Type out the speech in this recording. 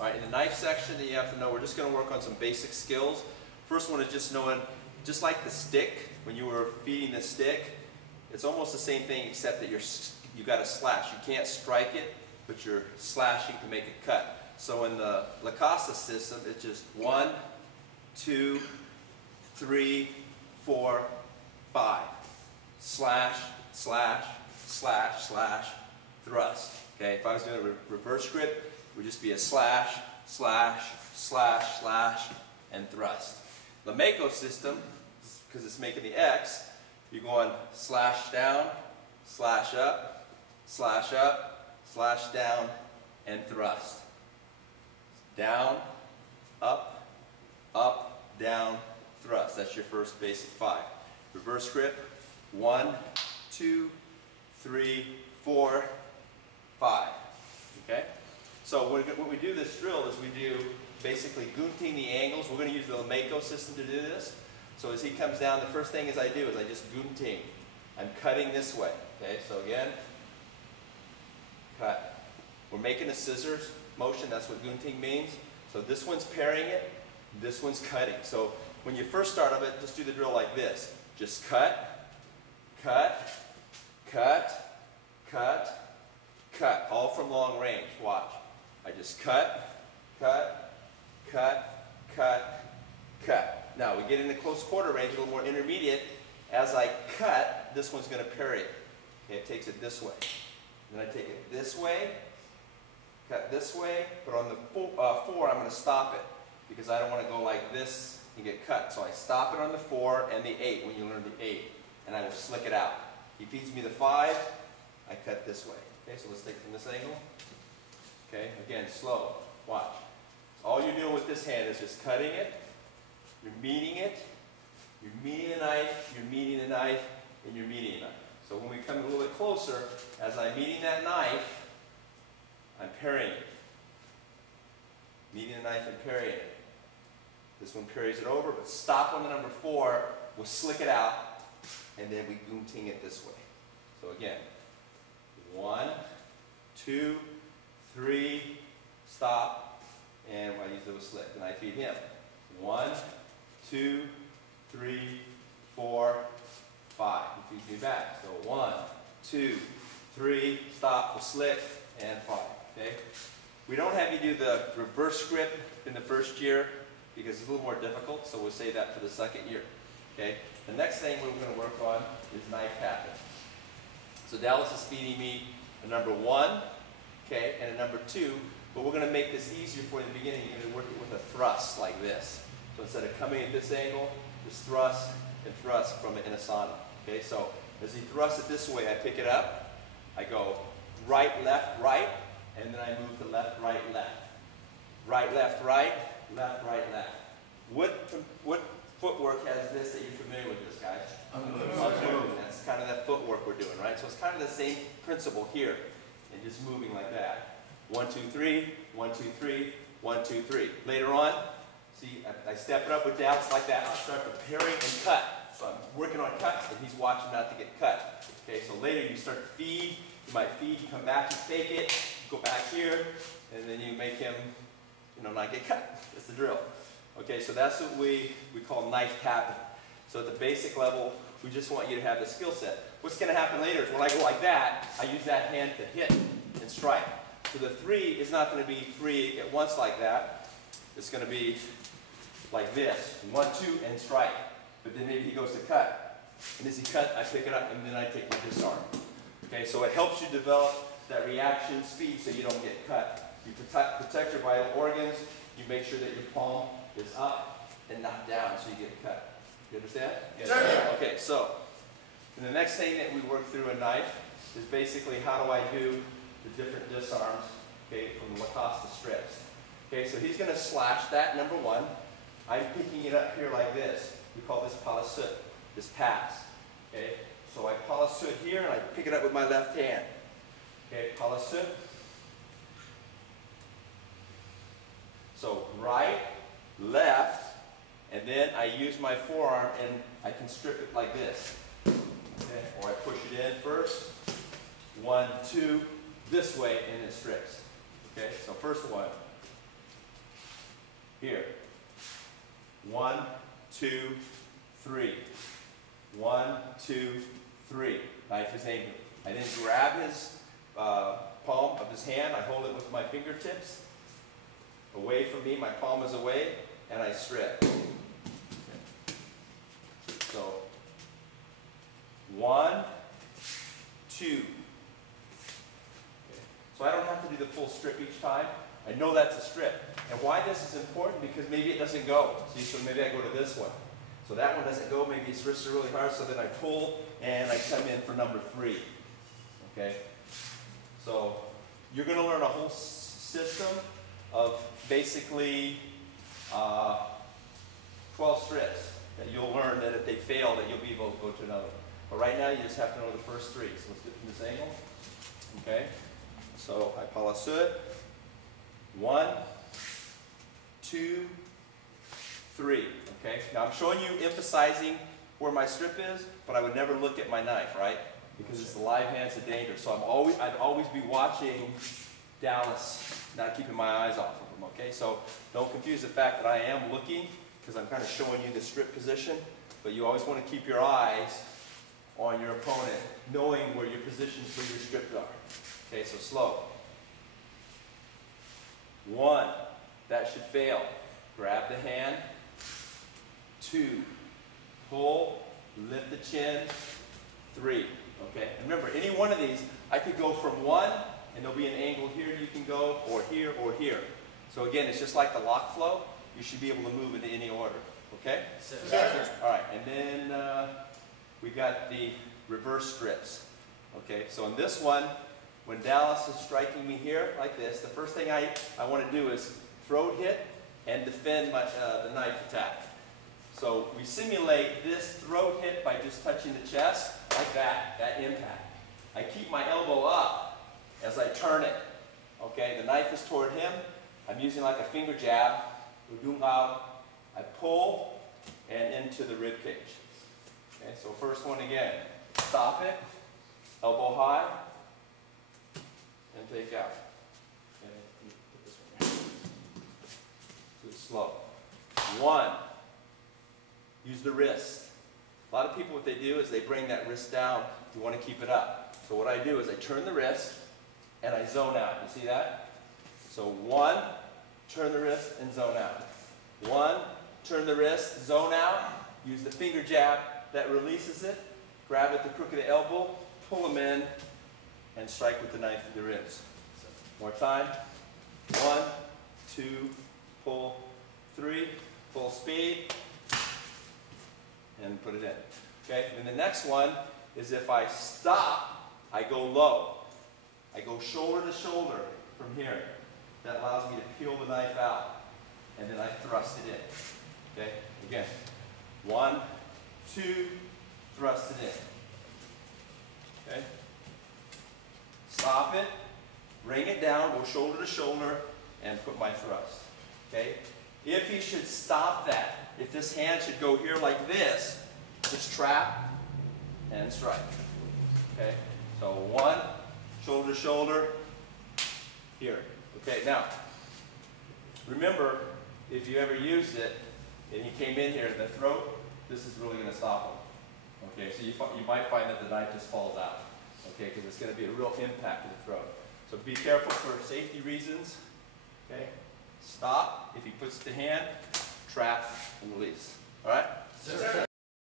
All right, in the knife section that you have to know, we're just going to work on some basic skills. First one is just knowing, just like the stick, when you were feeding the stick, it's almost the same thing except that you got to slash. You can't strike it, but you're slashing to make it cut. So in the Lacoste system, it's just 1, 2, 3, 4, 5. Slash, slash, slash, slash, thrust. Okay, if I was doing a reverse grip, it would just be a slash, slash, slash, slash, and thrust. The Mako system, because it's making the X, you're going slash down, slash up, slash down, and thrust. Down, up, down, thrust. That's your first basic 5. Reverse grip, 1, 2, 3, 4, 5. Okay? So what we do this drill is we do basically gunting the angles. We're going to use the Mako system to do this. So as he comes down, the first thing I do is I just gunting. I'm cutting this way. Okay, so again, cut. We're making a scissors motion. That's what gunting means. So this one's parrying it, this one's cutting. So when you first start of it, just do the drill like this. Just cut, cut, cut, cut, cut. All from long range. Watch. I just cut, cut, cut, cut, cut. Now we get into close quarter range, a little more intermediate. As I cut, this one's going to parry it. Okay, it takes it this way. Then I take it this way, cut this way, but on the 4 I'm going to stop it because I don't want to go like this and get cut. So I stop it on the 4 and the 8 when you learn the 8, and I will slick it out. He feeds me the 5, I cut this way. Okay, so let's take it from this angle. Okay, again, slow. Watch. So all you're doing with this hand is just cutting it, you're meeting it, you're meeting the knife, you're meeting the knife, and you're meeting the knife. So when we come a little bit closer, as I'm meeting that knife, I'm parrying it. Meeting the knife and parrying it. This one parries it over, but stop on the number 4, we'll slick it out, and then we gunting it this way. So again, 1, 2, 3, stop, and I use those slick, and I feed him. 1, 2, 3, 4, 5. He feeds me back. So 1, 2, 3, stop, we'll slick, and 5. Okay? We don't have you do the reverse grip in the first year because it's a little more difficult, so we'll save that for the second year. Okay? The next thing we're going to work on is knife tapping. So Dallas is feeding me a number 1, okay, and a number 2, but we're going to make this easier for you in the beginning. You're going to work it with a thrust like this. So instead of coming at this angle, just thrust and thrust from it in asana. Okay, so as he thrusts it this way, I pick it up, I go right, left, right, and then I move to left, right, left. Right, left, right, left, right, left. What footwork has this that you're familiar with this, guys? Moving. That's kind of that footwork we're doing, right? So it's kind of the same principle here, and just moving like that. 1, 2, 3, 1, 2, 3, 1, 2, 3. Later on, see, I step it up with dabs like that. I'll start to parry and cut. So I'm working on cuts, and he's watching not to get cut. Okay, so later you start to feed. You might feed, you come back, you fake it, go back here, and then you make him, not get cut. That's the drill. Okay, so that's what we call knife tapping. So at the basic level, we just want you to have the skill set. What's going to happen later is when I go like that, I use that hand to hit and strike. So the 3 is not going to be 3 at once like that. It's going to be like this. 1, 2, and strike. But then maybe he goes to cut. And as he cuts, I pick it up, and then I take my disarm. Okay, so it helps you develop that reaction speed so you don't get cut. You protect your vital organs. You make sure that your palm is up and not down so you get cut. You understand? Yes, sir. Okay, so and the next thing that we work through a knife is basically how do I do the different disarms, okay, from the Lacoste strips. Okay, so he's going to slash that, number 1. I'm picking it up here like this. We call this palasut, this pass. Okay, so I palasut here and I pick it up with my left hand. Okay, palasut. So right, left, and then I use my forearm and I can strip it like this. Okay, or I push it in first. 1, 2, this way, and it strips. Okay, so first one. Here. 1, 2, 3. 1, 2, 3. Knife is angry. I then grab his palm of his hand. I hold it with my fingertips. Away from me, my palm is away, and I strip. Okay. So, 1, 2. Okay. So I don't have to do the full strip each time. I know that's a strip. And why this is important, because maybe it doesn't go. See, so maybe I go to this one. So that one doesn't go, maybe his wrists are really hard, so then I pull and I come in for number 3. Okay? So you're going to learn a whole system of basically 12 strips that you'll learn that if they fail that you'll be able to go to another. But right now you just have to know the first 3. So let's do it from this angle. Okay? So I polish it. 1, 2, 3. Okay? Now I'm showing you, emphasizing where my strip is, but I would never look at my knife, right? Because it's the live hand's a danger. So I'd always be watching Dallas, not keeping my eyes off of him, okay? So don't confuse the fact that I am looking, because I'm kind of showing you the strip position, but you always want to keep your eyes on your opponent, knowing where your positions for your strips are. Okay, so slow. 1, that should fail. Grab the hand. 2, pull, lift the chin. 3, okay? And remember, any one of these, I could go from 1, and there'll be an angle here you can go, or here, or here. So again, it's just like the lock flow. You should be able to move into any order, okay? Sir. All right, and then we got the reverse strips. Okay, so in this one, when Dallas is striking me here like this, the first thing I want to do is throat hit and defend my, the knife attack. So we simulate this throat hit by just touching the chest, like that impact. I keep my elbow up as I turn it. Okay, the knife is toward him. I'm using like a finger jab. I pull and into the rib cage. Okay, so first one again. Stop it, elbow high, and take out. Okay, put this one here. Do it slow. 1. Use the wrist. A lot of people, what they do is they bring that wrist down. You want to keep it up. So what I do is I turn the wrist and I zone out. You see that? So 1, turn the wrist and zone out. 1, turn the wrist, zone out. Use the finger jab that releases it. Grab at the crook of the elbow, pull them in, and strike with the knife through the ribs. More time. 1, 2, pull, 3, full speed, and put it in. Okay, and the next one is if I stop, I go low. I go shoulder to shoulder from here. That allows me to peel the knife out, and then I thrust it in. Okay, again, 1, 2, thrust it in. Okay, stop it, bring it down, go shoulder to shoulder, and put my thrust. Okay, if you should stop that, if this hand should go here like this, just trap and strike. Okay, so 1, shoulder to shoulder, here. Okay, now, remember, if you ever used it, and you came in here, the throat, this is really going to stop them. Okay, so you might find that the knife just falls out. Okay, because it's going to be a real impact to the throat. So be careful for safety reasons. Okay, stop. If he puts the hand, trap and release.